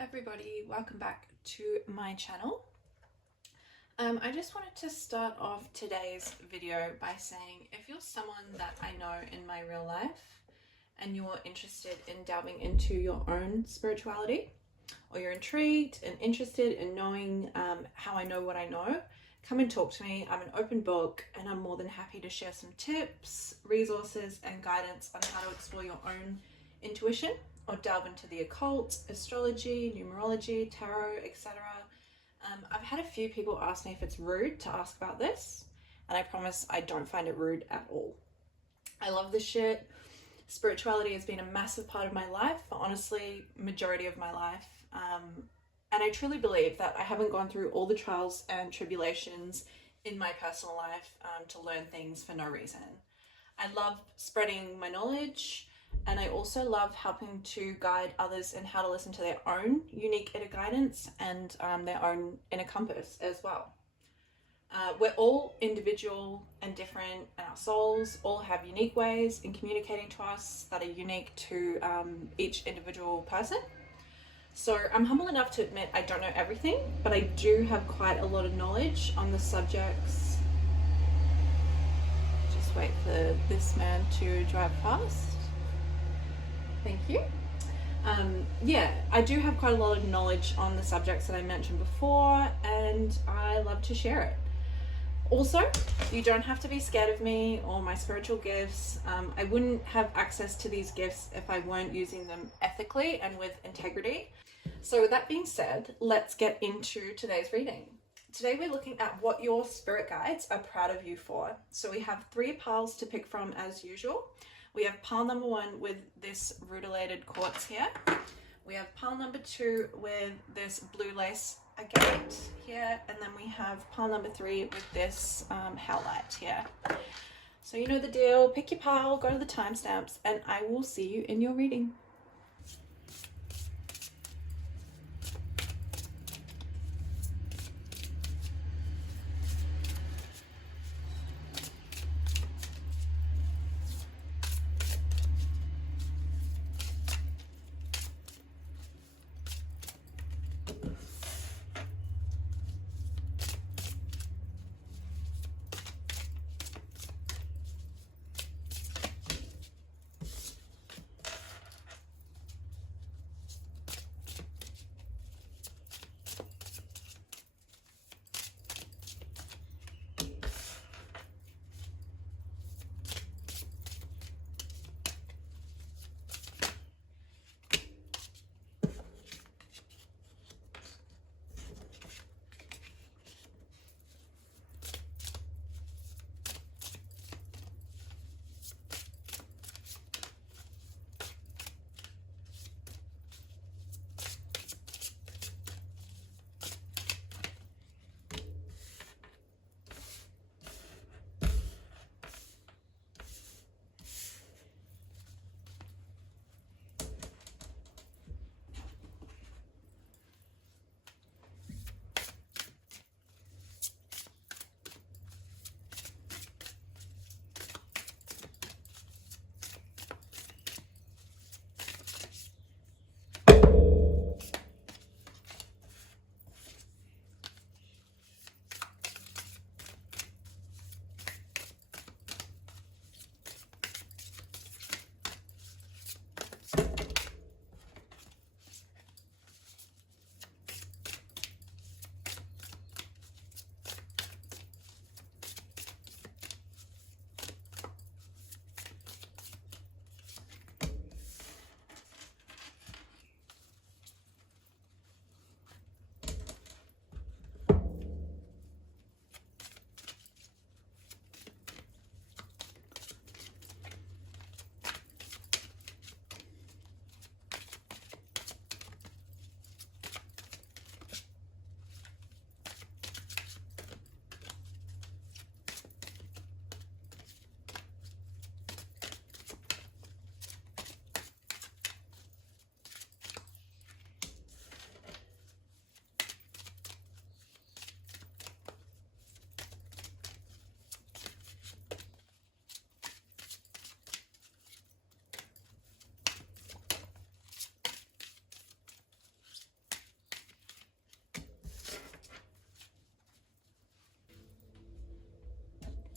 everybody, welcome back to my channel. I just wanted to start off today's video by saying if you're someone that I know in my real life and you're interested in delving into your own spirituality, or you're intrigued and interested in knowing how I know what I know, come and talk to me. I'm an open book and I'm more than happy to share some tips, resources and guidance on how to explore your own intuition or delve into the occult, astrology, numerology, tarot, etc. I've had a few people ask me if it's rude to ask about this, and I promise I don't find it rude at all. I love this shit. Spirituality has been a massive part of my life, for honestly, majority of my life. And I truly believe that I haven't gone through all the trials and tribulations in my personal life to learn things for no reason. I love spreading my knowledge, and I also love helping to guide others in how to listen to their own unique inner guidance and their own inner compass as well. We're all individual and different, and our souls all have unique ways in communicating to us that are unique to each individual person. So I'm humble enough to admit I don't know everything, but I do have quite a lot of knowledge on the subjects. Just wait for this man to drive past. Thank you. Yeah, I do have quite a lot of knowledge on the subjects that I mentioned before, and I love to share it. Also, you don't have to be scared of me or my spiritual gifts. I wouldn't have access to these gifts if I weren't using them ethically and with integrity. So with that being said, let's get into today's reading. Today we're looking at what your spirit guides are proud of you for. So we have 3 piles to pick from as usual. We have pile number 1 with this Rutilated quartz here. We have pile number 2 with this blue lace agate here. And then we have pile number 3 with this Howlite here. So you know the deal. Pick your pile, go to the timestamps, and I will see you in your reading.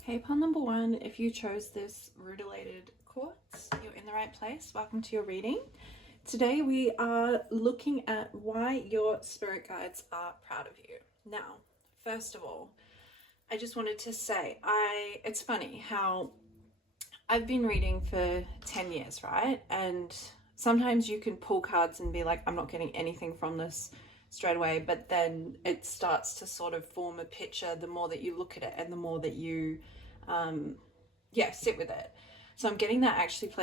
Okay, pile number one, if you chose this Rutilated quartz, you're in the right place. Welcome to your reading. Today we are looking at why your spirit guides are proud of you. Now, first of all, I just wanted to say, it's funny how I've been reading for 10 years, right? And sometimes you can pull cards and be like, I'm not getting anything from this straight away, but then it starts to sort of form a picture the more that you look at it and the more that you sit with it. So I'm getting that actually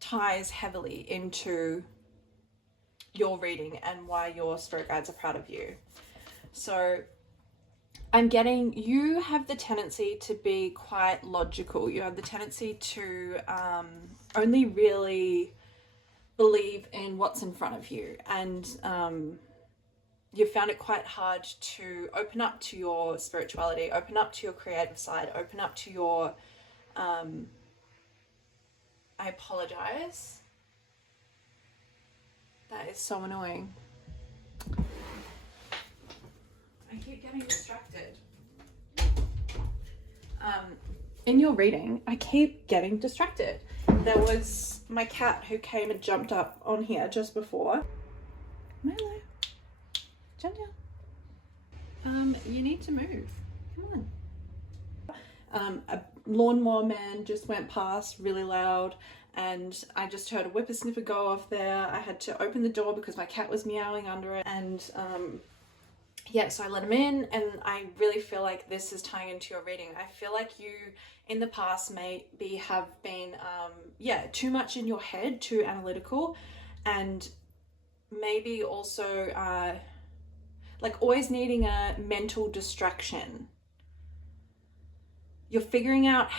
ties heavily into your reading and why your spirit guides are proud of you. So I'm getting, you have the tendency to be quite logical. You have the tendency to only really believe in what's in front of you, and you found it quite hard to open up to your spirituality, open up to your creative side, open up to your I apologize. That is so annoying. I keep getting distracted. In your reading, I keep getting distracted. There was my cat who came and jumped up on here just before. Milo, jump down. You need to move. Come on. A lawnmower man just went past really loud, and I just heard a whippersnipper go off there. I had to open the door because my cat was meowing under it, and so I let him in, and I really feel like this is tying into your reading. I feel like you in the past maybe have been too much in your head, too analytical, and maybe also like always needing a mental distraction. You're figuring out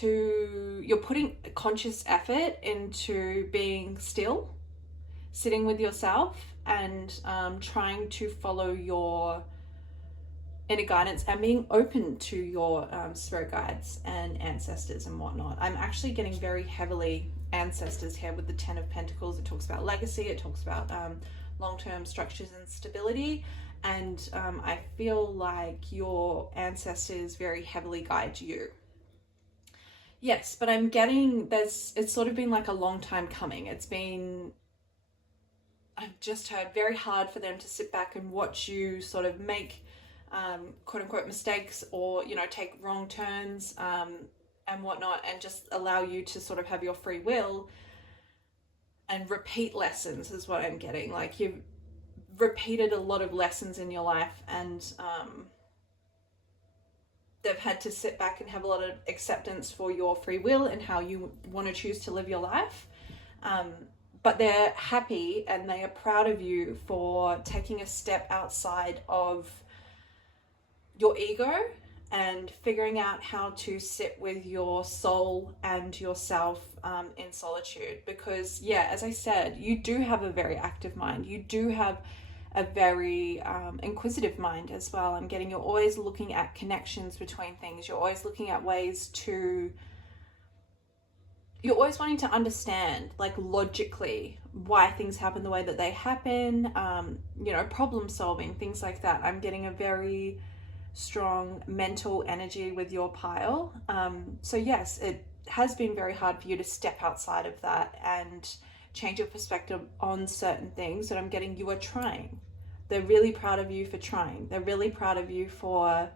you're putting conscious effort into being still, sitting with yourself, and trying to follow your inner guidance and being open to your spirit guides and ancestors and whatnot. I'm actually getting very heavily ancestors here with the 10 of Pentacles. It talks about legacy, it talks about long-term structures and stability, and I feel like your ancestors very heavily guide you. Yes, but I'm getting it's sort of been like a long time coming. I've just heard very hard for them to sit back and watch you sort of make quote unquote mistakes, or take wrong turns and whatnot, and just allow you to sort of have your free will and repeat lessons is what I'm getting. Like you've repeated a lot of lessons in your life, and they've had to sit back and have a lot of acceptance for your free will and how you want to choose to live your life. But they're happy and they are proud of you for taking a step outside of your ego and figuring out how to sit with your soul and yourself in solitude. Because as I said, you do have a very active mind. You do have a very inquisitive mind as well. I'm getting you're always looking at connections between things. You're always looking at ways to... You're always wanting to understand, like logically, why things happen the way that they happen, problem solving, things like that. I'm getting a very strong mental energy with your pile. So yes, it has been very hard for you to step outside of that and change your perspective on certain things, but I'm getting you are trying. They're really proud of you for trying. They're really proud of you for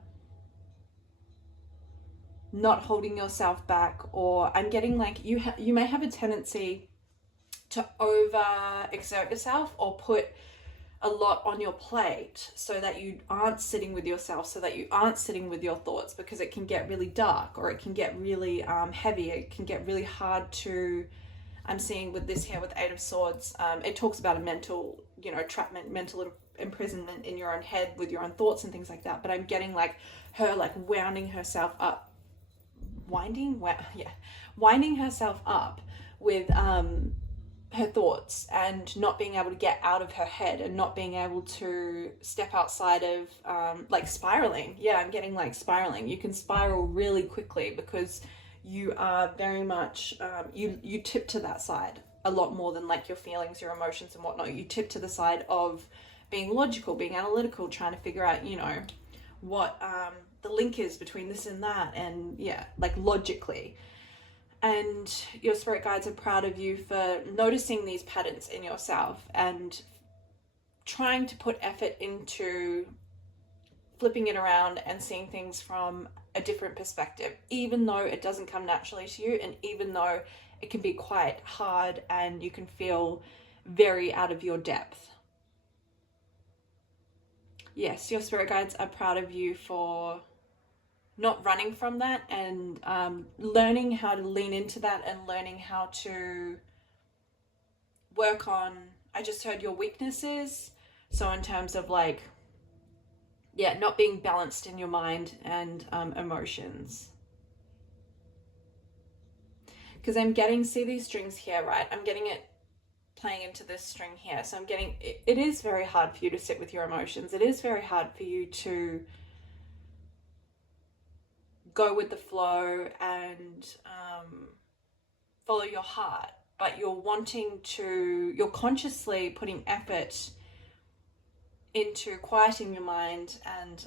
not holding yourself back. Or I'm getting like you may have a tendency to over exert yourself or put a lot on your plate so that you aren't sitting with yourself, so that you aren't sitting with your thoughts, because it can get really dark, or it can get really heavy. It can get really hard to... I'm seeing with this here with 8 of Swords, it talks about a mental, trapment, mental imprisonment in your own head with your own thoughts and things like that. But I'm getting like her like winding herself up with her thoughts, and not being able to get out of her head, and not being able to step outside of like spiraling. I'm getting like spiraling. You can spiral really quickly because you are very much you tip to that side a lot more than like your feelings, your emotions and whatnot. You tip to the side of being logical, being analytical, trying to figure out what the link is between this and that, and yeah, like logically. And your spirit guides are proud of you for noticing these patterns in yourself and trying to put effort into flipping it around and seeing things from a different perspective, even though it doesn't come naturally to you, and even though it can be quite hard and you can feel very out of your depth. Yes, your spirit guides are proud of you for not running from that, and learning how to lean into that, and learning how to work on, I just heard, your weaknesses. So in terms of like, yeah, not being balanced in your mind and emotions. Because I'm getting, see these strings here, right? I'm getting it playing into this string here. So I'm getting, it is very hard for you to sit with your emotions. It is very hard for you to go with the flow and follow your heart, but you're consciously putting effort into quieting your mind and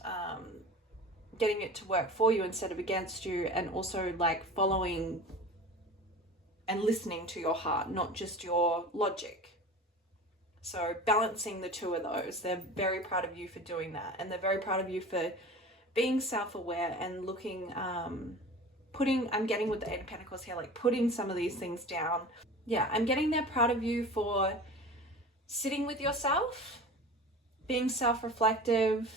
getting it to work for you instead of against you, and also like following and listening to your heart, not just your logic. So balancing the two of those, they're very proud of you for doing that, and they're very proud of you for being self-aware and looking, I'm getting with the Eight of Pentacles here, like putting some of these things down. Yeah, I'm getting they're proud of you for sitting with yourself, being self-reflective,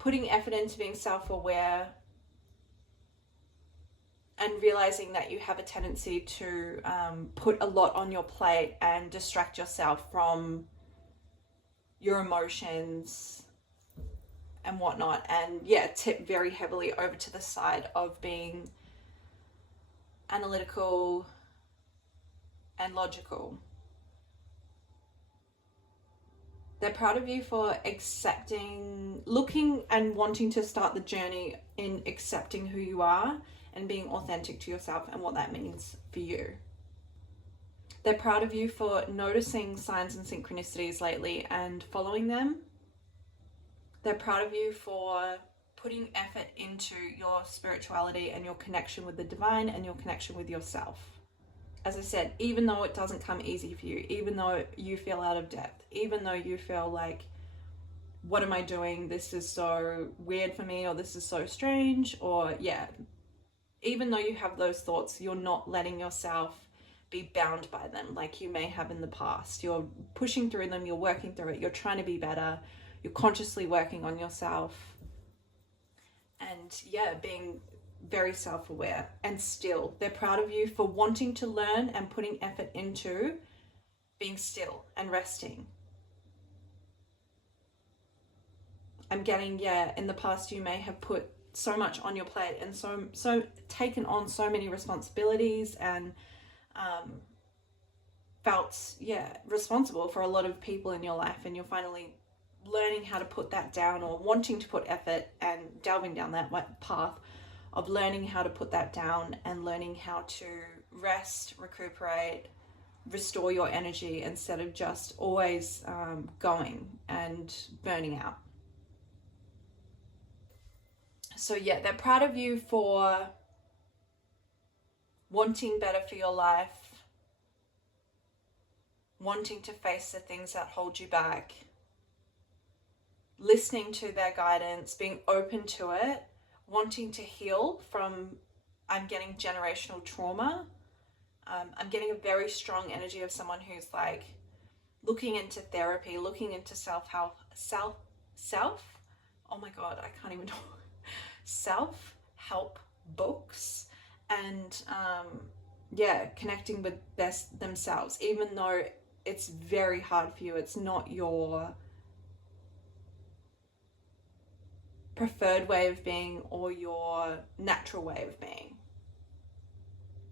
putting effort into being self-aware, and realizing that you have a tendency to put a lot on your plate and distract yourself from your emotions and whatnot, and yeah, tip very heavily over to the side of being analytical and logical. They're proud of you for accepting, looking and wanting to start the journey in accepting who you are and being authentic to yourself and what that means for you. They're proud of you for noticing signs and synchronicities lately and following them. They're proud of you for putting effort into your spirituality and your connection with the divine and your connection with yourself. As I said, even though it doesn't come easy for you, even though you feel out of depth, even though you feel like, what am I doing? This is so weird for me, or this is so strange, or yeah, even though you have those thoughts, you're not letting yourself be bound by them like you may have in the past. You're pushing through them, you're working through it, you're trying to be better. You're consciously working on yourself, and yeah, being very self-aware and still. They're proud of you for wanting to learn and putting effort into being still and resting. I'm getting, yeah, in the past you may have put so much on your plate and so taken on so many responsibilities and felt, yeah, responsible for a lot of people in your life, and you're finally learning how to put that down, or wanting to put effort and delving down that path of learning how to put that down and learning how to rest, recuperate, restore your energy instead of just always going and burning out. So yeah, they're proud of you for wanting better for your life, wanting to face the things that hold you back, listening to their guidance, being open to it, wanting to heal from, I'm getting generational trauma. I'm getting a very strong energy of someone who's like looking into therapy, looking into self-help, oh my God, I can't even talk, self-help books, and yeah, connecting with themselves, even though it's very hard for you. It's not your preferred way of being or your natural way of being.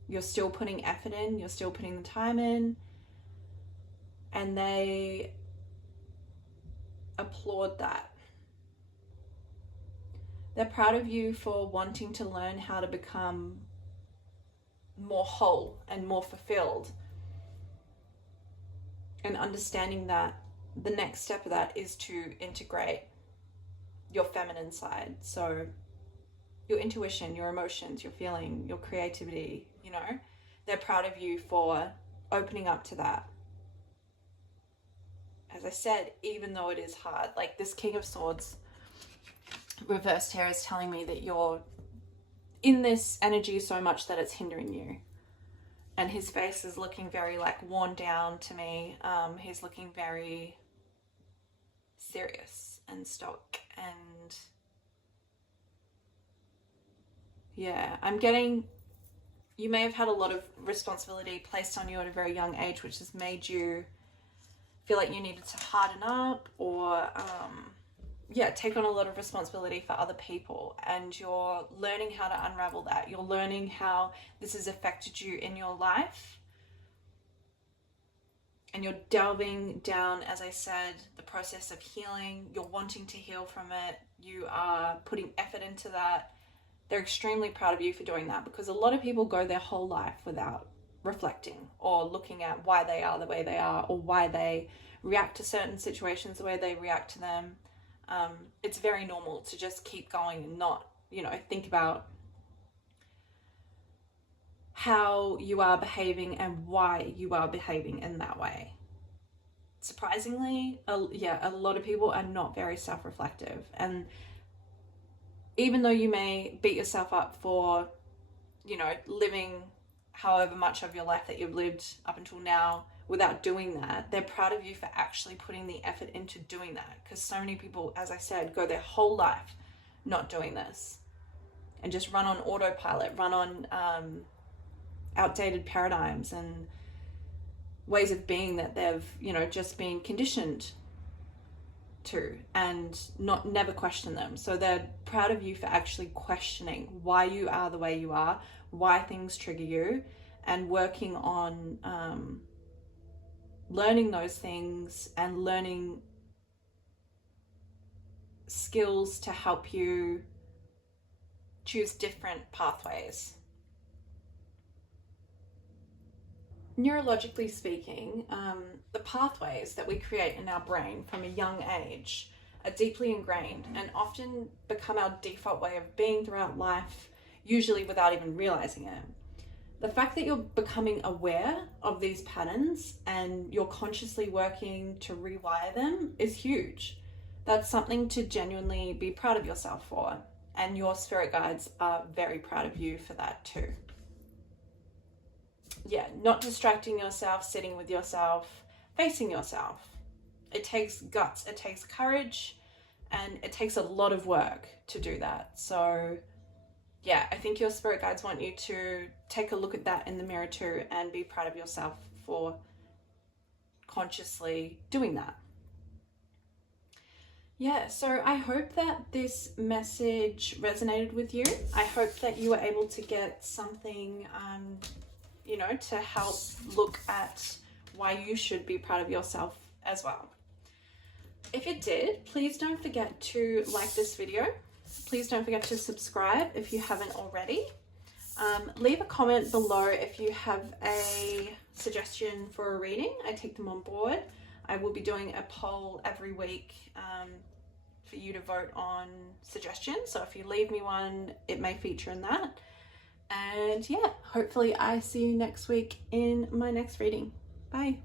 You're still putting effort in, you're still putting the time in, and they applaud that. They're proud of you for wanting to learn how to become more whole and more fulfilled, and understanding that the next step of that is to integrate your feminine side. So your intuition, your emotions, your feeling, your creativity, you know, they're proud of you for opening up to that. As I said, even though it is hard, like this King of Swords reversed here is telling me that you're in this energy so much that it's hindering you. And his face is looking very like worn down to me. He's looking very serious and stoic, and yeah, I'm getting, you may have had a lot of responsibility placed on you at a very young age, which has made you feel like you needed to harden up or take on a lot of responsibility for other people, and you're learning how to unravel that. You're learning how this has affected you in your life, and you're delving down, as I said, the process of healing. You're wanting to heal from it. You are putting effort into that. They're extremely proud of you for doing that, because a lot of people go their whole life without reflecting or looking at why they are the way they are, or why they react to certain situations the way they react to them. It's very normal to just keep going and not, you know, think about how you are behaving and why you are behaving in that way. Surprisingly, a lot of people are not very self-reflective, and even though you may beat yourself up for, you know, living however much of your life that you've lived up until now without doing that, they're proud of you for actually putting the effort into doing that, because so many people, as I said, go their whole life not doing this and just run on autopilot, run on outdated paradigms and ways of being that they've, you know, just been conditioned to, and never question them. So they're proud of you for actually questioning why you are the way you are, why things trigger you, and working on learning those things and learning skills to help you choose different pathways. Neurologically speaking, the pathways that we create in our brain from a young age are deeply ingrained and often become our default way of being throughout life, usually without even realizing it. The fact that you're becoming aware of these patterns and you're consciously working to rewire them is huge. That's something to genuinely be proud of yourself for, and your spirit guides are very proud of you for that too. Yeah, not distracting yourself, sitting with yourself, facing yourself. It takes guts, it takes courage, and it takes a lot of work to do that. So yeah, I think your spirit guides want you to take a look at that in the mirror too and be proud of yourself for consciously doing that. Yeah, so I hope that this message resonated with you. I hope that you were able to get something, you know, to help look at why you should be proud of yourself as well. If it did, please don't forget to like this video. Please don't forget to subscribe if you haven't already. Leave a comment below if you have a suggestion for a reading. I take them on board. I will be doing a poll every week for you to vote on suggestions. So if you leave me one, it may feature in that. And yeah, hopefully I see you next week in my next reading. Bye.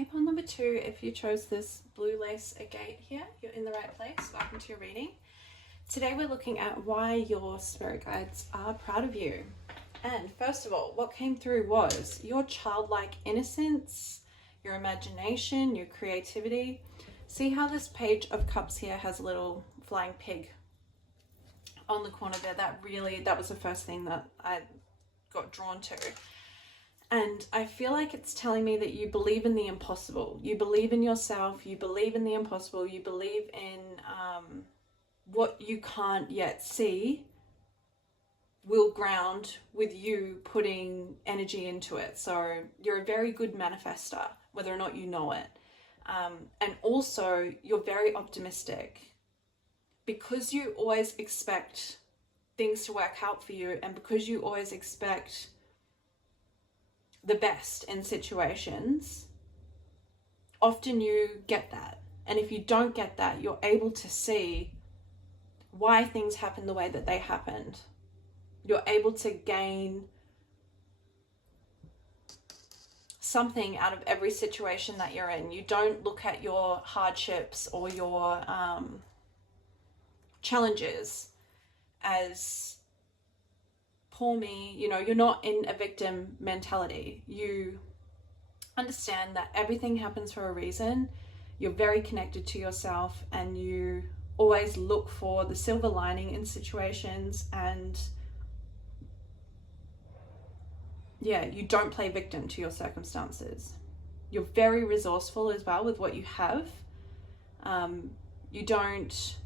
Okay, pile number 2, if you chose this blue lace agate here, you're in the right place. Welcome to your reading. Today we're looking at why your spirit guides are proud of you. And first of all, what came through was your childlike innocence, your imagination, your creativity. See how this page of cups here has a little flying pig on the corner there? That was the first thing that I got drawn to. And I feel like it's telling me that you believe in the impossible. You believe in yourself. You believe in the impossible. You believe in what you can't yet see will ground with you putting energy into it. So you're a very good manifester, whether or not you know it. And also, you're very optimistic. Because you always expect things to work out for you, and because you always expect the best in situations, often you get that. And if you don't get that, you're able to see why things happen the way that they happened. You're able to gain something out of every situation that you're in. You don't look at your hardships or your challenges as poor me. You know, you're not in a victim mentality. You understand that everything happens for a reason. You're very connected to yourself, and you always look for the silver lining in situations. And yeah, you don't play victim to your circumstances. You're very resourceful as well with what you have. You don't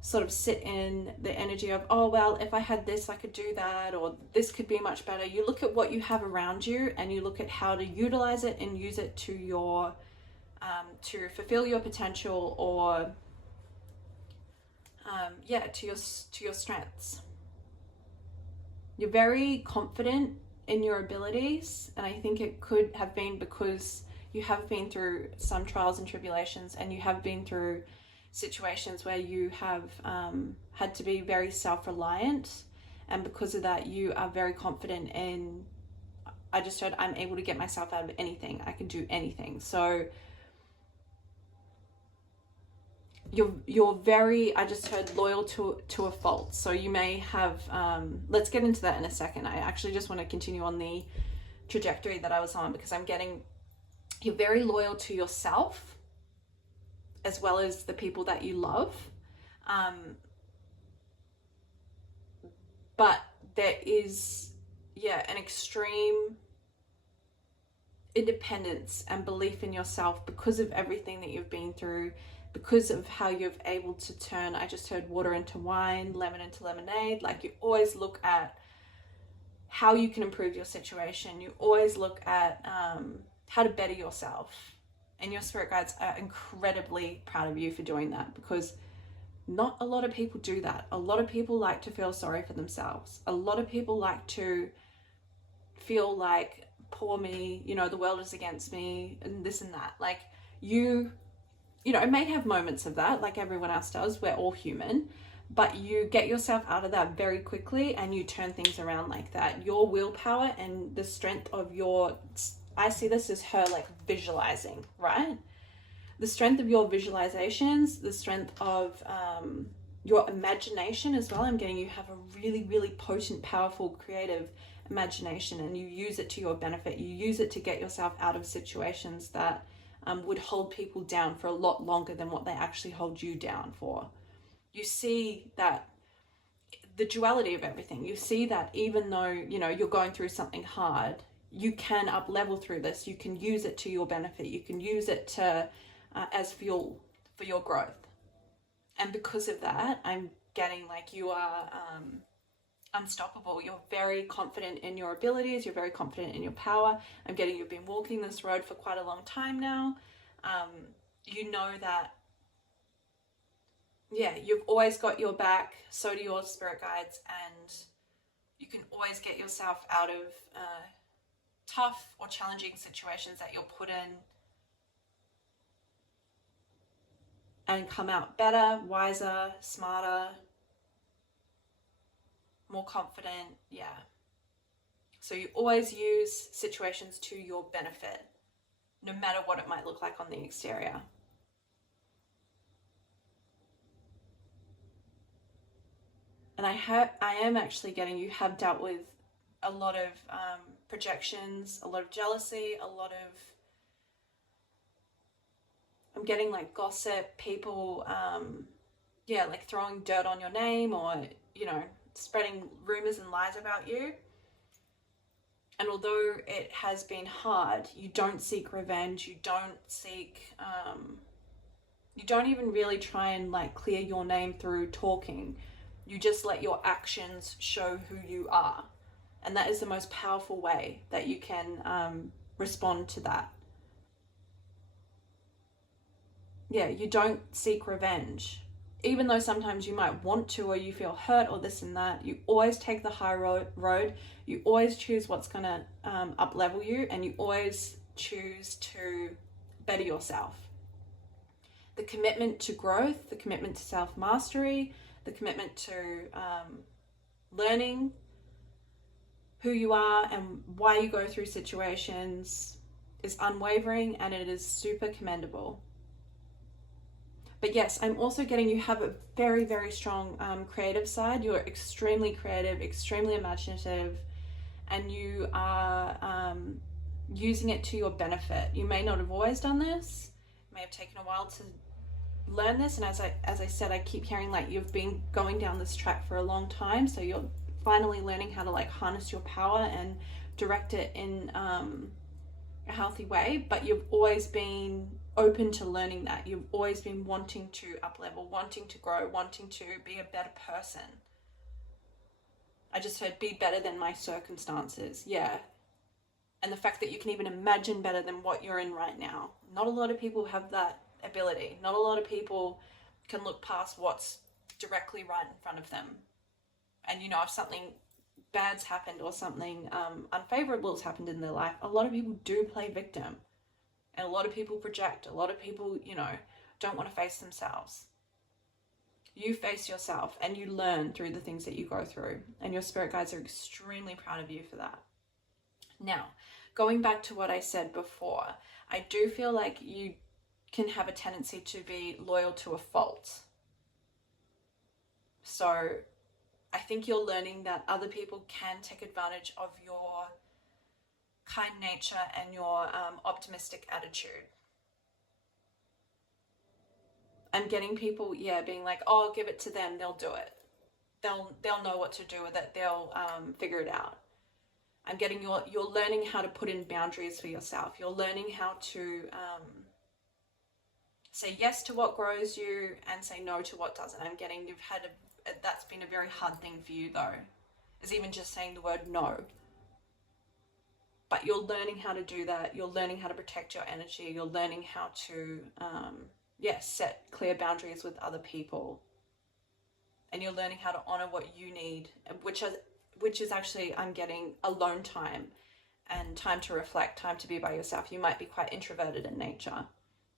sort of sit in the energy of, oh, well, if I had this, I could do that, or this could be much better. You look at what you have around you, and you look at how to utilize it and use it to your, to fulfill your potential, or, to your strengths. You're very confident in your abilities, and I think it could have been because you have been through some trials and tribulations, and you have been through situations where you have had to be very self-reliant, and because of that you are very confident in, I just heard, I'm able to get myself out of anything. I can do anything. So you're very, I just heard, loyal to a fault. So you may have, let's get into that in a second. I actually just want to continue on the trajectory that I was on, because I'm getting, you're very loyal to yourself as well as the people that you love. But there is, an extreme independence and belief in yourself because of everything that you've been through, because of how you're able to turn, I just heard, water into wine, lemon into lemonade. Like, you always look at how you can improve your situation. You always look at how to better yourself. And your spirit guides are incredibly proud of you for doing that, because not a lot of people do that. A lot of people like to feel sorry for themselves. A lot of people like to feel like, poor me, the world is against me, and this and that. Like, you may have moments of that, like everyone else does. We're all human. But you get yourself out of that very quickly, and you turn things around like that. Your willpower and the strength of your, I see this as her like visualizing, right? The strength of your visualizations, the strength of your imagination as well. I'm getting, you have a really, really potent, powerful, creative imagination, and you use it to your benefit. You use it to get yourself out of situations that would hold people down for a lot longer than what they actually hold you down for. You see that the duality of everything. You see that even though, you're going through something hard, you can up level through this. You can use it to your benefit. You can use it to as fuel for your growth. And because of that, I'm getting like you are unstoppable. You're very confident in your abilities. You're very confident in your power. I'm getting, you've been walking this road for quite a long time now. You know that, you've always got your back. So do your spirit guides, and you can always get yourself out of tough or challenging situations that you're put in, and come out better, wiser, smarter, more confident. So you always use situations to your benefit. no matter what it might look like on the exterior. And I am actually getting, you have dealt with a lot of projections, a lot of jealousy, a lot of, I'm getting like gossip, people, yeah, like throwing dirt on your name, or, you know, spreading rumors and lies about you. And although it has been hard, you don't seek revenge, you don't seek, you don't even really try and like clear your name through talking. You just let your actions show who you are. And that is the most powerful way that you can respond to that. Yeah, you don't seek revenge. Even though sometimes you might want to, or you feel hurt or this and that, you always take the high road. You always choose what's going to up-level you, and you always choose to better yourself. The commitment to growth, the commitment to self-mastery, the commitment to learning who you are and why you go through situations is unwavering, and it is super commendable. But yes, I'm also getting you have a very, very strong creative side. You're extremely creative, extremely imaginative, and you are using it to your benefit. You may not have always done this. It may have taken a while to learn this. And as I said, I keep hearing like you've been going down this track for a long time. So you're finally learning how to like harness your power and direct it in a healthy way. But you've always been open to learning that. You've always been wanting to up level, wanting to grow, wanting to be a better person. I just heard be better than my circumstances. Yeah. And the fact that you can even imagine better than what you're in right now. Not a lot of people have that ability. Not a lot of people can look past what's directly right in front of them. And you know, if something bad's happened or something unfavorable has happened in their life, a lot of people do play victim. And a lot of people project. A lot of people, you know, don't want to face themselves. You face yourself and you learn through the things that you go through. And your spirit guides are extremely proud of you for that. Now, going back to what I said before, I do feel like you can have a tendency to be loyal to a fault. So I think you're learning that other people can take advantage of your kind nature and your optimistic attitude. I'm getting people, yeah, being like, oh, give it to them, they'll do it. They'll know what to do with it. They'll figure it out. I'm getting you're learning how to put in boundaries for yourself. You're learning how to say yes to what grows you and say no to what doesn't. I'm getting that's been a very hard thing for you though, is even just saying the word no. But you're learning how to do that. You're learning how to protect your energy. You're learning how to, set clear boundaries with other people. And you're learning how to honor what you need, which is actually, I'm getting alone time and time to reflect, time to be by yourself. You might be quite introverted in nature,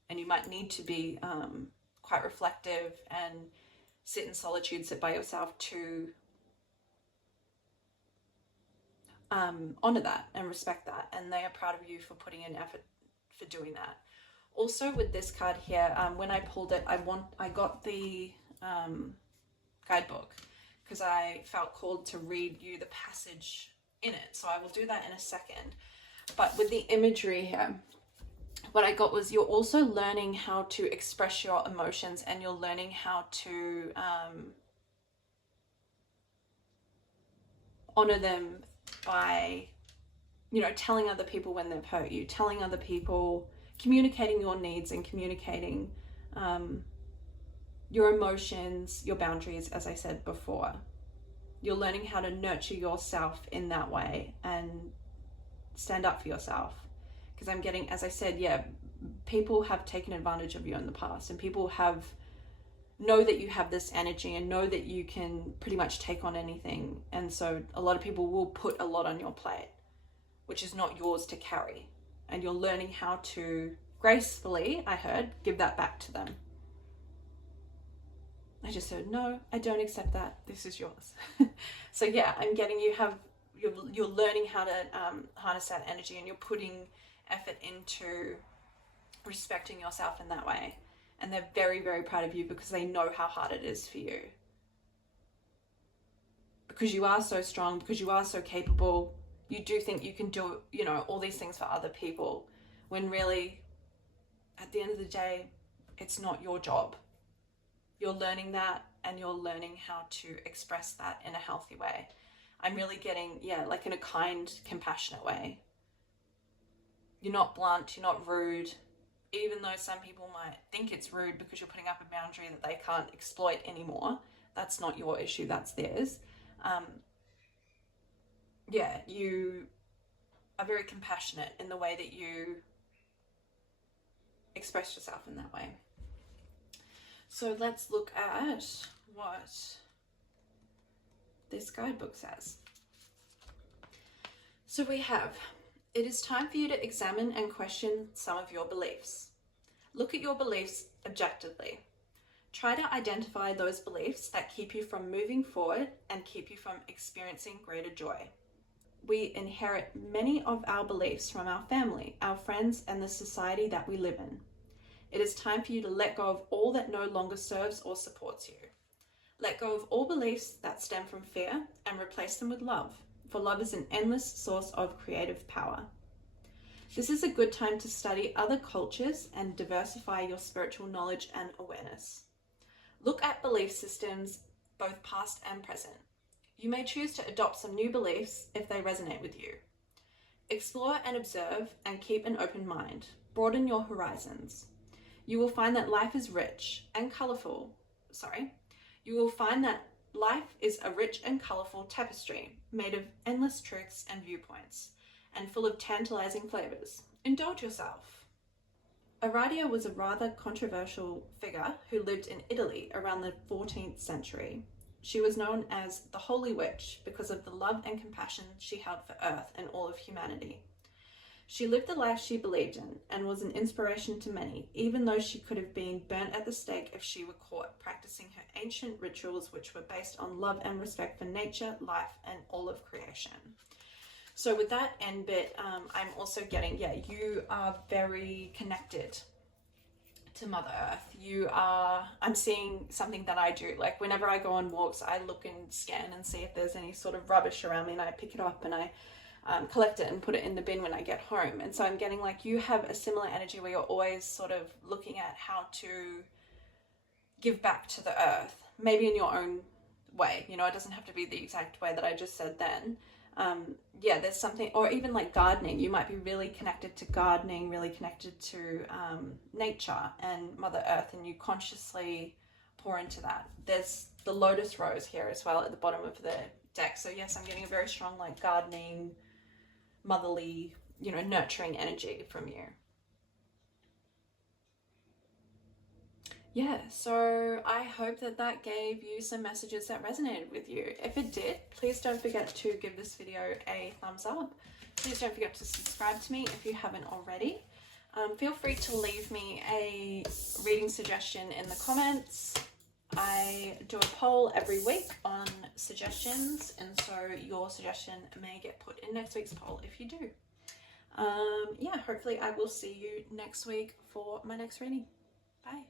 and you might need to be quite reflective and sit in solitude, sit by yourself to honor that and respect that, and they are proud of you for putting in effort for doing that. Also with this card here, when I pulled it, I got the guidebook because I felt called to read you the passage in it, so I will do that in a second. But with the imagery here, what I got was you're also learning how to express your emotions, and you're learning how to honor them by, you know, telling other people when they've hurt you, telling other people, communicating your needs and communicating your emotions, your boundaries, as I said before. You're learning how to nurture yourself in that way and stand up for yourself. Because I'm getting, as I said, yeah, people have taken advantage of you in the past, and people know that you have this energy and know that you can pretty much take on anything. And so a lot of people will put a lot on your plate, which is not yours to carry. And you're learning how to gracefully, I heard, give that back to them. I just said, no, I don't accept that. This is yours. So yeah, I'm getting you're learning how to harness that energy, and you're putting effort into respecting yourself in that way. And they're very, very proud of you because they know how hard it is for you. Because you are so strong, because you are so capable. You do think you can do, you know, all these things for other people, when really, at the end of the day, it's not your job. You're learning that, and you're learning how to express that in a healthy way. I'm really getting, like in a kind, compassionate way. You're not blunt, you're not rude, even though some people might think it's rude because you're putting up a boundary that they can't exploit anymore. That's not your issue, that's theirs. You are very compassionate in the way that you express yourself in that way. So let's look at what this guidebook says. So we have, it is time for you to examine and question some of your beliefs. Look at your beliefs objectively. Try to identify those beliefs that keep you from moving forward and keep you from experiencing greater joy. We inherit many of our beliefs from our family, our friends, and the society that we live in. It is time for you to let go of all that no longer serves or supports you. Let go of all beliefs that stem from fear and replace them with love, for love is an endless source of creative power. This is a good time to study other cultures and diversify your spiritual knowledge and awareness. Look at belief systems, both past and present. You may choose to adopt some new beliefs if they resonate with you. Explore and observe and keep an open mind. Broaden your horizons. You will find that life is rich and colorful. You will find that life is a rich and colorful tapestry made of endless truths and viewpoints, and full of tantalizing flavors. Indulge yourself. Aradia was a rather controversial figure who lived in Italy around the 14th century. She was known as the Holy Witch because of the love and compassion she held for Earth and all of humanity. She lived the life she believed in and was an inspiration to many, even though she could have been burnt at the stake if she were caught practicing her ancient rituals, which were based on love and respect for nature, life, and all of creation. So with that end bit, I'm also getting, you are very connected to Mother Earth. I'm seeing something that I do, like whenever I go on walks, I look and scan and see if there's any sort of rubbish around me, and I pick it up and I collect it and put it in the bin when I get home. And so I'm getting like you have a similar energy where you're always sort of looking at how to give back to the earth, maybe in your own way. You know, it doesn't have to be the exact way that I just said then. There's something, or even like gardening. You might be really connected to gardening, really connected to nature and Mother Earth, and you consciously pour into that. There's the lotus rose here as well at the bottom of the deck. So yes, I'm getting a very strong like gardening, motherly, nurturing energy from you. So I hope that gave you some messages that resonated with you. If it did, please don't forget to give this video a thumbs up. Please don't forget to subscribe to me if you haven't already. Feel free to leave me a reading suggestion in the comments. I do a poll every week on suggestions, and so your suggestion may get put in next week's poll if you do. Hopefully I will see you next week for my next reading. Bye.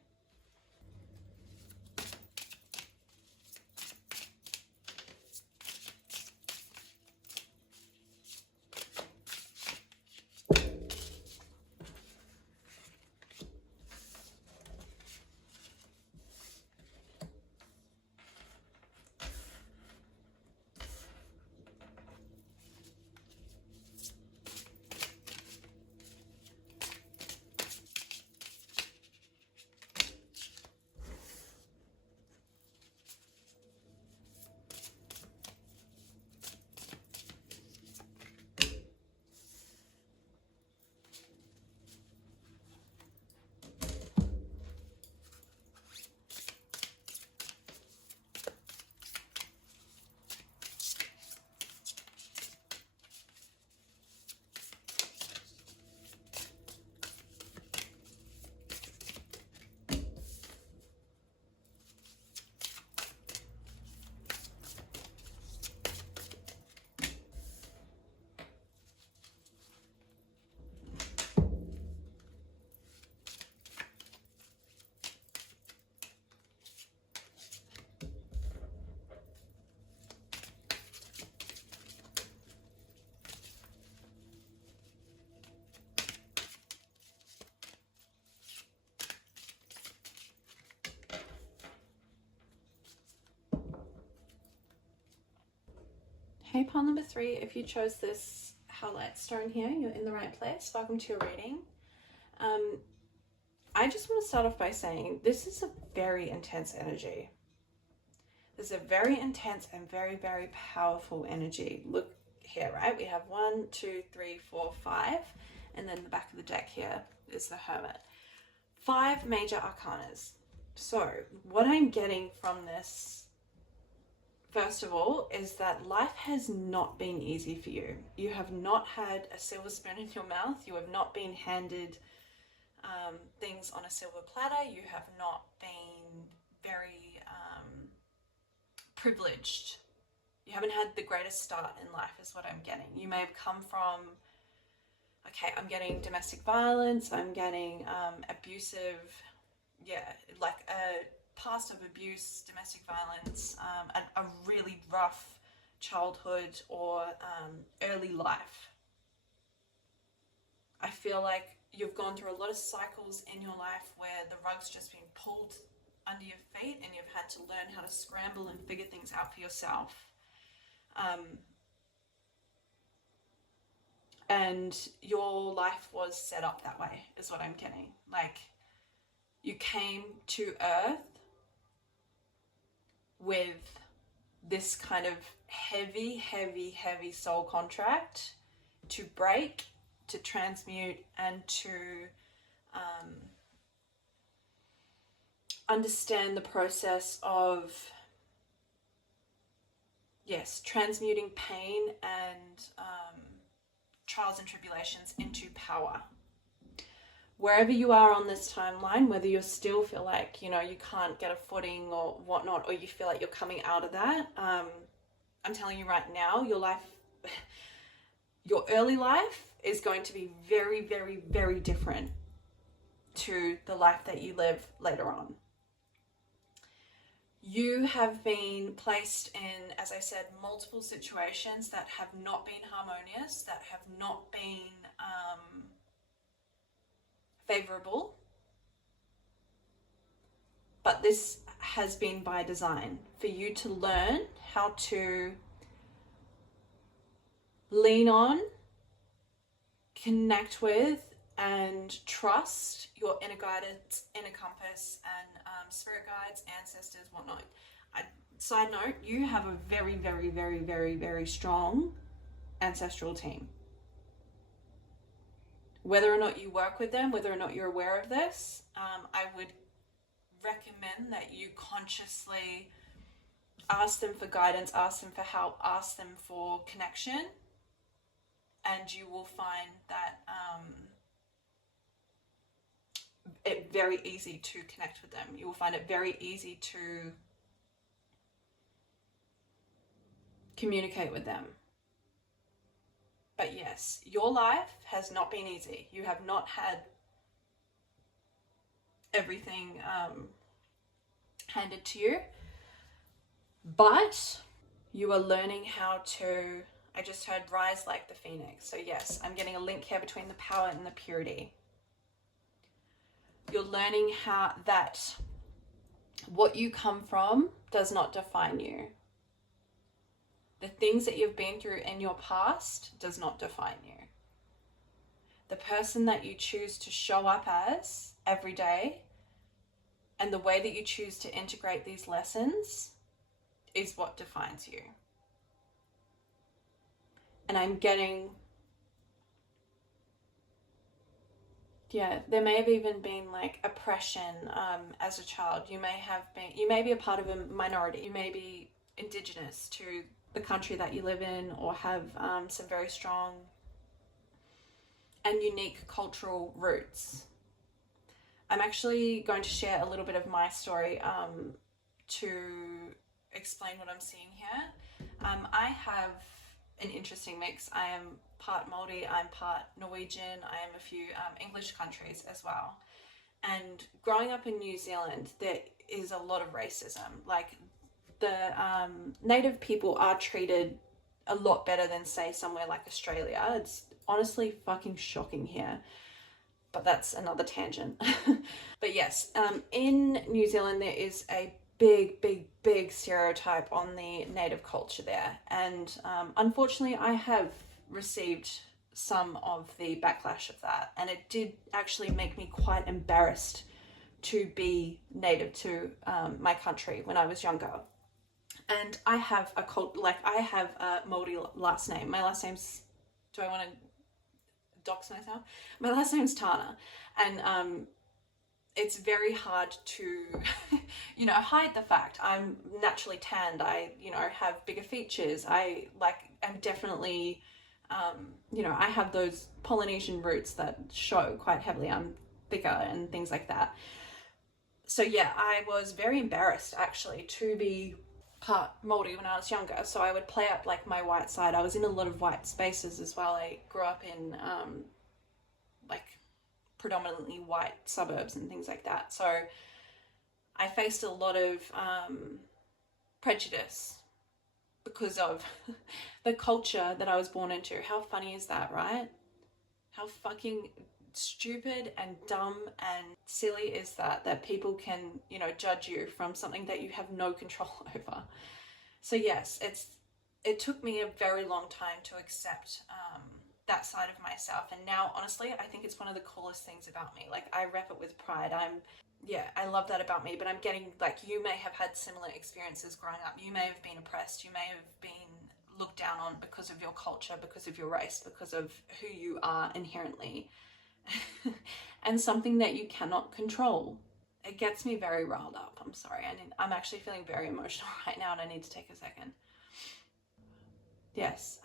Okay, pile number 3, if you chose this Howlite stone here, you're in the right place. Welcome to your reading. I just want to start off by saying this is a very intense energy. This is a very intense and very, very powerful energy. Look here, right? We have 1, 2, 3, 4, 5, and then the back of the deck here is the Hermit. 5 major arcanas. So what I'm getting from this, first of all, is that life has not been easy for you. You have not had a silver spoon in your mouth. You have not been handed things on a silver platter. You have not been very privileged. You haven't had the greatest start in life is what I'm getting. You may have come from, okay, I'm getting domestic violence, I'm getting abusive, like a past of abuse, domestic violence, a really rough childhood or early life. I feel like you've gone through a lot of cycles in your life where the rug's just been pulled under your feet and you've had to learn how to scramble and figure things out for yourself. And your life was set up that way, is what I'm getting. Like, you came to Earth with this kind of heavy, heavy, heavy soul contract to break, to transmute, and to understand the process of, yes, transmuting pain and trials and tribulations into power. Wherever you are on this timeline, whether you still feel like, you know, you can't get a footing or whatnot, or you feel like you're coming out of that, I'm telling you right now, your life, your early life is going to be very, very, very different to the life that you live later on. You have been placed in, as I said, multiple situations that have not been harmonious, that have not been favorable. But this has been by design for you to learn how to lean on, connect with, and trust your inner guidance, inner compass, and spirit guides, ancestors, whatnot. Side note, you have a very, very, very, very, very strong ancestral team. Whether or not you work with them, whether or not you're aware of this, I would recommend that you consciously ask them for guidance, ask them for help, ask them for connection, and you will find that it's very easy to connect with them. You will find it very easy to communicate with them. But yes, your life has not been easy. You have not had everything handed to you, but you are learning how to, I just heard, rise like the phoenix. So yes, I'm getting a link here between the power and the purity. You're learning how that what you come from does not define you. The things that you've been through in your past does not define you. The person that you choose to show up as every day and the way that you choose to integrate these lessons is what defines you. And I'm getting, there may have even been like oppression as a child. You may be a part of a minority. You may be indigenous to the country that you live in, or have some very strong and unique cultural roots. I'm actually going to share a little bit of my story to explain what I'm seeing here. I have an interesting mix. I am part Māori, I'm part Norwegian, I am a few English countries as well. And growing up in New Zealand, there is a lot of racism. Like, the native people are treated a lot better than, say, somewhere like Australia. It's honestly fucking shocking here, but that's another tangent. But yes, in New Zealand there is a big stereotype on the native culture there. And unfortunately, I have received some of the backlash of that. And it did actually make me quite embarrassed to be native to my country when I was younger. And I have I have a Māori last name. My last name's, do I want to dox myself? My last name's Tana. And it's very hard to, hide the fact I'm naturally tanned. I, have bigger features. I'm definitely, I have those Polynesian roots that show quite heavily. I'm thicker and things like that. So yeah, I was very embarrassed actually to be part Māori when I was younger. So I would play up like my white side. I was in a lot of white spaces as well. I grew up in predominantly white suburbs and things like that. So I faced a lot of prejudice because of the culture that I was born into. How funny is that, right? How fucking stupid and dumb and silly is that people can, judge you from something that you have no control over. So yes, it took me a very long time to accept that side of myself. And now, honestly, I think it's one of the coolest things about me. Like, I rep it with pride. I love that about me. But I'm getting, you may have had similar experiences growing up. You may have been oppressed. You may have been looked down on because of your culture, because of your race, because of who you are inherently. And something that you cannot control. It gets me very riled up. I'm sorry. I'm actually feeling very emotional right now, and I need to take a second. Yes,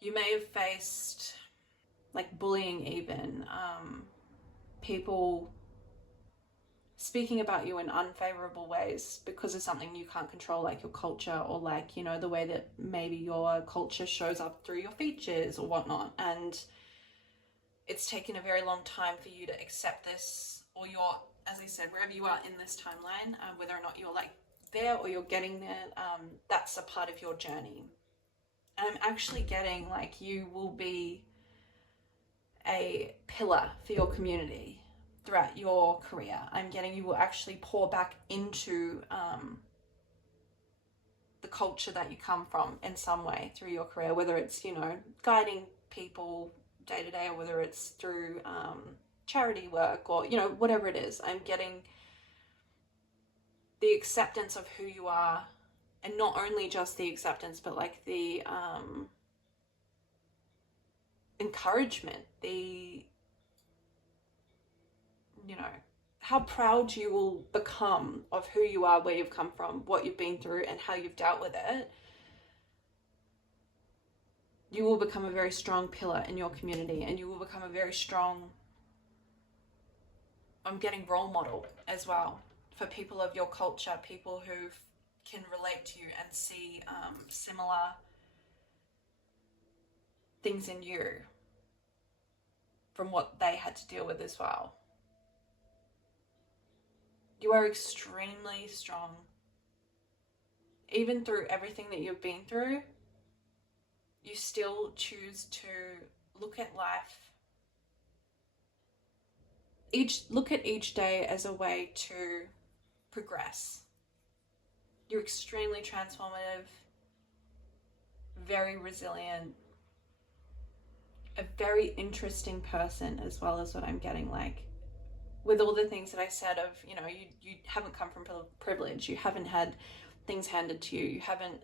you may have faced bullying even, people speaking about you in unfavorable ways because of something you can't control, like your culture, or the way that maybe your culture shows up through your features or whatnot. And it's taken a very long time for you to accept this, or as I said, wherever you are in this timeline, whether or not you're there or you're getting there, that's a part of your journey. And I'm actually getting you will be a pillar for your community throughout your career. I'm getting you will actually pour back into the culture that you come from in some way through your career, whether it's, guiding people day to day, or whether it's through charity work, or, whatever it is. I'm getting the acceptance of who you are. And not only just the acceptance, but the encouragement, how proud you will become of who you are, where you've come from, what you've been through, and how you've dealt with it. You will become a very strong pillar in your community, and you will become a very strong, I'm getting role model as well for people of your culture, people who can relate to you and see similar things in you from what they had to deal with as well. You are extremely strong. Even through everything that you've been through, you still choose to look at life. Look at each day as a way to progress. You're extremely transformative, very resilient, a very interesting person as well, as what I'm getting with all the things that I said of, you haven't come from privilege, you haven't had things handed to you, you haven't,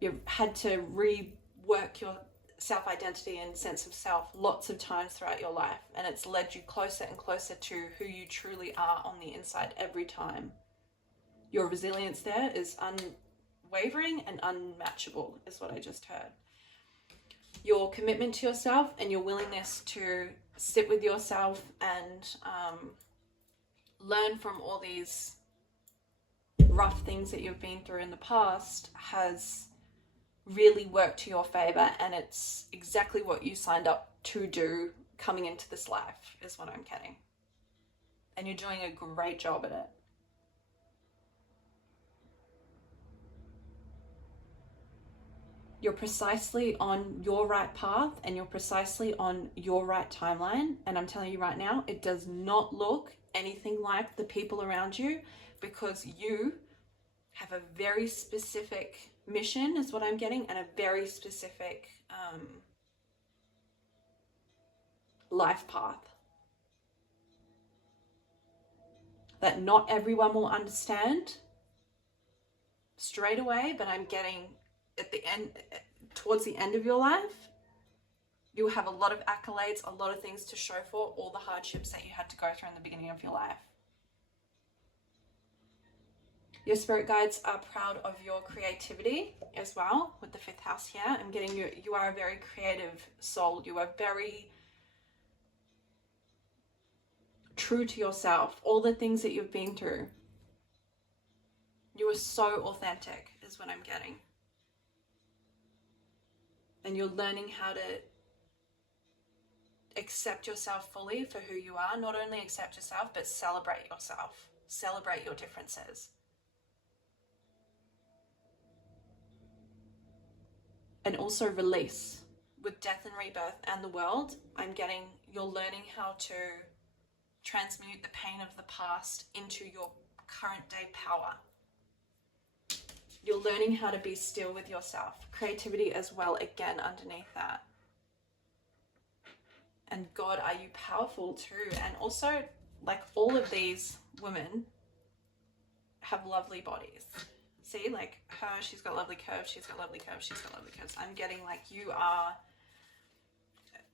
you've had to rework your self-identity and sense of self lots of times throughout your life, and it's led you closer and closer to who you truly are on the inside every time. Your resilience there is unwavering and unmatchable, is what I just heard. Your commitment to yourself and your willingness to sit with yourself and learn from all these rough things that you've been through in the past has really worked to your favor, and it's exactly what you signed up to do coming into this life, is what I'm getting. And you're doing a great job at it. You're precisely on your right path and you're precisely on your right timeline. And I'm telling you right now, it does not look anything like the people around you, because you have a very specific mission is what I'm getting, and a very specific life path that not everyone will understand straight away, but I'm getting at the end, towards the end of your life, you'll have a lot of accolades, a lot of things to show for all the hardships that you had to go through in the beginning of your life. Your spirit guides are proud of your creativity as well with the 5th house here. I'm getting you are a very creative soul. You are very true to yourself. All the things that you've been through. You are so authentic is what I'm getting. And you're learning how to accept yourself fully for who you are. Not only accept yourself, but celebrate yourself. Celebrate your differences. And also release. With death and rebirth and the world, I'm getting you're learning how to transmute the pain of the past into your current day power. You're learning how to be still with yourself. Creativity as well, again, underneath that. And God, are you powerful too? And also, like, all of these women have lovely bodies. See, like her, she's got lovely curves, she's got lovely curves, she's got lovely curves. I'm getting like you are,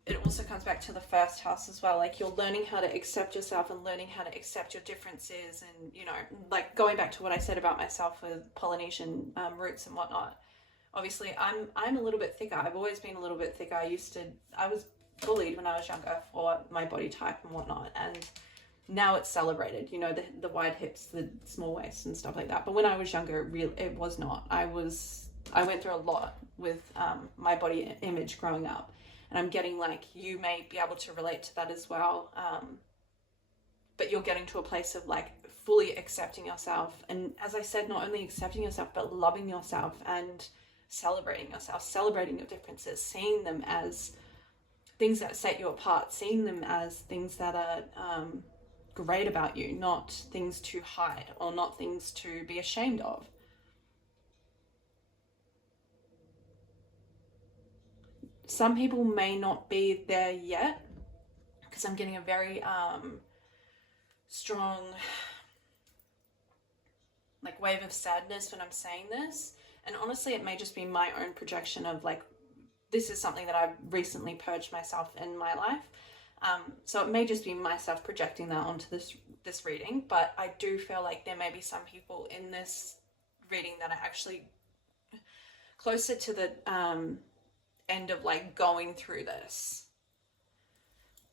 it also comes back to the 1st house as well. Like you're learning how to accept yourself and learning how to accept your differences, and, you know, like going back to what I said about myself with Polynesian roots and whatnot. Obviously, I'm a little bit thicker. I've always been a little bit thicker. I was bullied when I was younger for my body type and whatnot, and now it's celebrated, you know, the wide hips, the small waist and stuff like that. But when I was younger, it was not. I went through a lot with my body image growing up, and I'm getting like you may be able to relate to that as well. But you're getting to a place of like fully accepting yourself, and as I said, not only accepting yourself but loving yourself and celebrating yourself, celebrating your differences, seeing them as things that set you apart, seeing them as things that are great about you, not things to hide or not things to be ashamed of. Some people may not be there yet, because I'm getting a very strong like wave of sadness when I'm saying this. And honestly, it may just be my own projection of like, this is something that I've recently purged myself in my life. So it may just be myself projecting that onto this reading, but I do feel like there may be some people in this reading that are actually closer to the end of like going through this.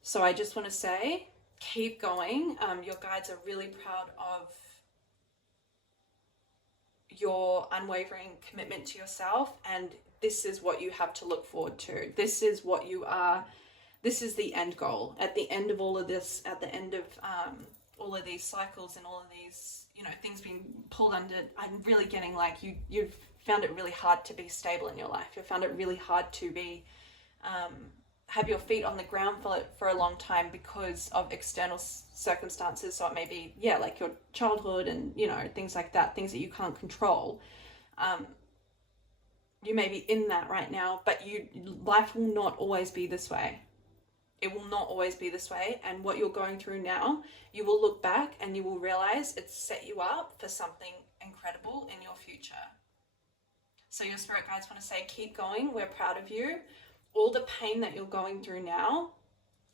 So I just want to say, keep going. Your guides are really proud of your unwavering commitment to yourself, and this is what you have to look forward to. This is what you are. This is the end goal. At the end of all of this, at the end of all of these cycles and all of these, you know, things being pulled under, I'm really getting like you've found it really hard to be stable in your life. You've found it really hard to be have your feet on the ground for a long time because of external circumstances. So it may be, yeah, like your childhood and, you know, things like that, things that you can't control. You may be in that right now, but life will not always be this way. It will not always be this way. And what you're going through now, you will look back and you will realize it's set you up for something incredible in your future. So your spirit guides want to say, keep going. We're proud of you. All the pain that you're going through now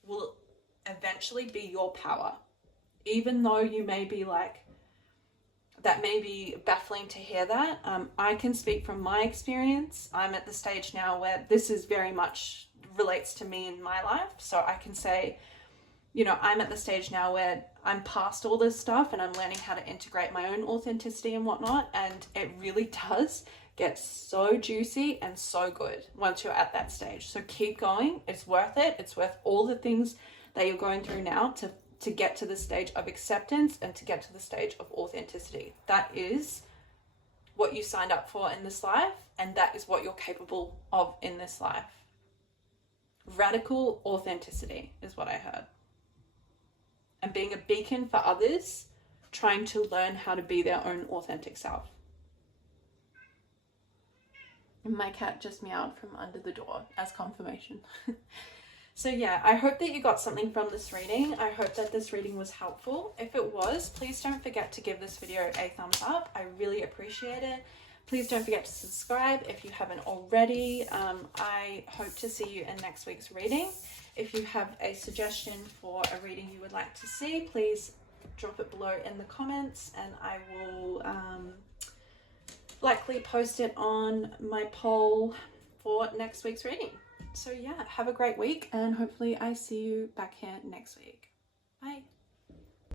will eventually be your power. Even though you may be like, that may be baffling to hear that. I can speak from my experience. I'm at the stage now where this is very much relates to me in my life. So I can say, you know, I'm at the stage now where I'm past all this stuff and I'm learning how to integrate my own authenticity and whatnot. And it really does get so juicy and so good once you're at that stage. So keep going. It's worth it. It's worth all the things that you're going through now to get to the stage of acceptance and to get to the stage of authenticity. That is what you signed up for in this life, and that is what you're capable of in this life. Radical authenticity is what I heard. And being a beacon for others, trying to learn how to be their own authentic self. And my cat just meowed from under the door as confirmation. So yeah, I hope that you got something from this reading. I hope that this reading was helpful. If it was, please don't forget to give this video a thumbs up. I really appreciate it. Please don't forget to subscribe if you haven't already. I hope to see you in next week's reading. If you have a suggestion for a reading you would like to see, please drop it below in the comments, and I will likely post it on my poll for next week's reading. So yeah, have a great week, and hopefully I see you back here next week. Bye.